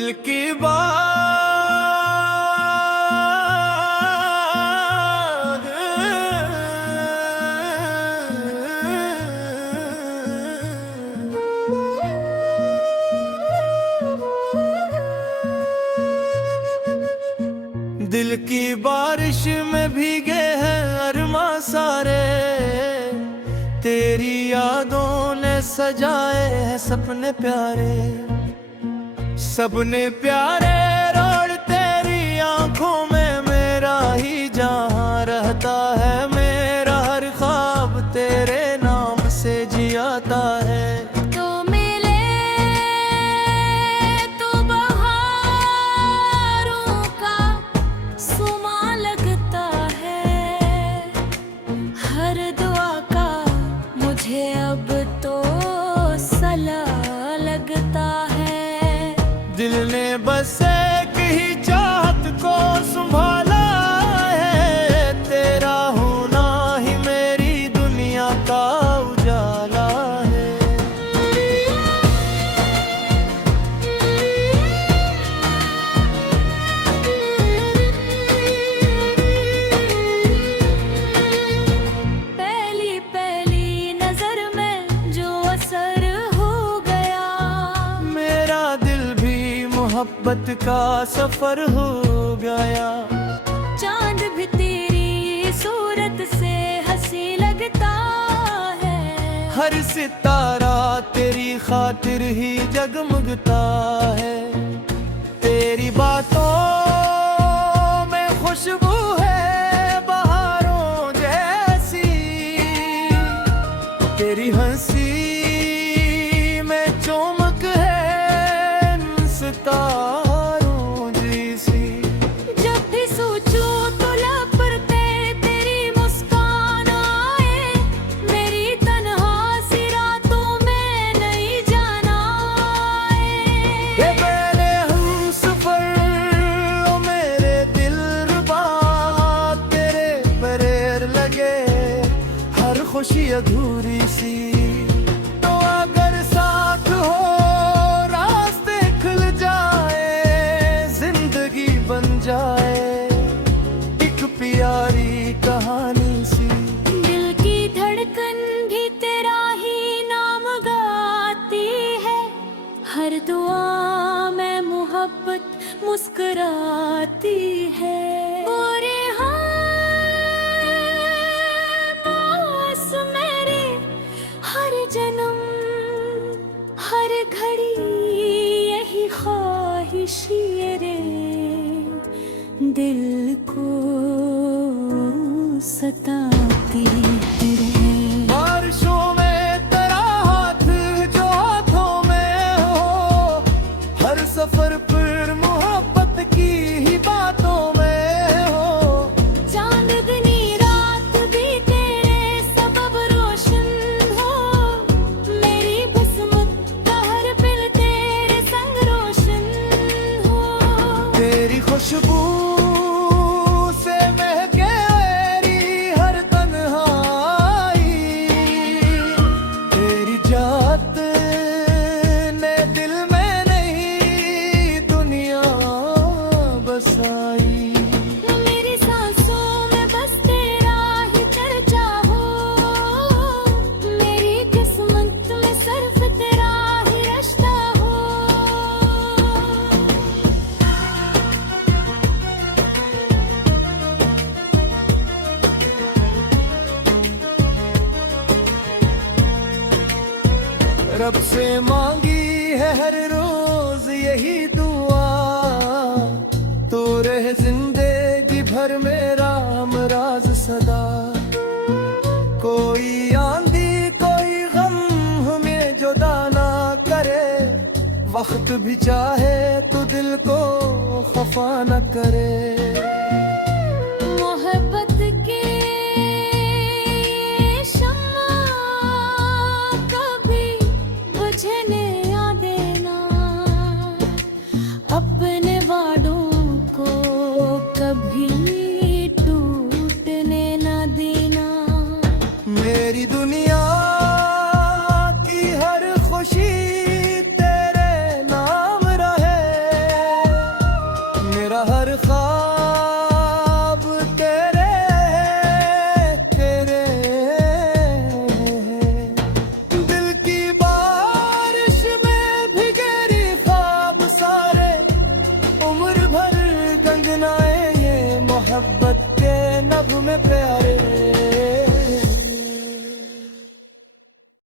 दिल की बात दिल की बारिश में भीगे हैं अरमां सारे, तेरी यादों ने सजाए हैं सपने प्यारे। सबने प्यारे रोड तेरी आंखों में, मेरा ही जहां रहता है। मेरा हर ख्वाब तेरे नाम से जियाता है। तो मिले तो बहारों का सुमा लगता है। हर दुआ का मुझे अब तो सला लगता है। दिल ने बस एक ही चाहत को संभाला है, तेरा होना ही मेरी दुनिया का उजाला है। पहली पहली नजर में जो असर हो गया, मेरा दिल भी मोहब्बत का सफर हो गया। चांद भी तेरी सूरत से हंसी लगता है। हर सितारा तेरी खातिर ही जगमगता है। तेरी बातों में खुशबू है बहारों जैसी, तेरी हंसी में चमक है सितारों जैसी। जब भी सोचूं तो लब पर तेरी मुस्कान आए। मेरी तन्हा सी रातों में नहीं जाना आए। ये पहले हम सफर ओ मेरे दिलरुबा, तेरे परेर लगे हर खुशी अधूरी सी। तो अगर साथ हो रास्ते खुल जाए, जिंदगी बन जाए एक प्यारी कहानी सी। दिल की धड़कन भी तेरा ही नाम गाती है। हर दुआ में मोहब्बत मुस्कुराती है। पूरे पास मेरे हर जन्म हर घड़ी यही ख्वाहिश ये रे, दिल को सताती है रे। बारिशों में तेरा हाथ जो हाथों में हो, हर सफर पर मोहब्बत की ही बातों में हो। चांदनी रात भी तेरे सबब रोशन हो। मेरी किस्मत का हर पल तेरे संग रोशन हो। तेरी खुशबू से महके मेरी हर तन्हाई, तेरी जात ने दिल में नहीं दुनिया बसाई। मेरी सांसों में बस तेरा ही चर्चा हो। मेरी किस्मत में सिर्फ तेरा ही रिश्ता हो। रब से मांगी है हर रोज यही दुआ, तो रहे जिंदगी भर मेरा हमराज सदा। कोई आंधी कोई गम हमें जुदा ना करे, वक्त भी चाहे तो दिल को खफा न करे।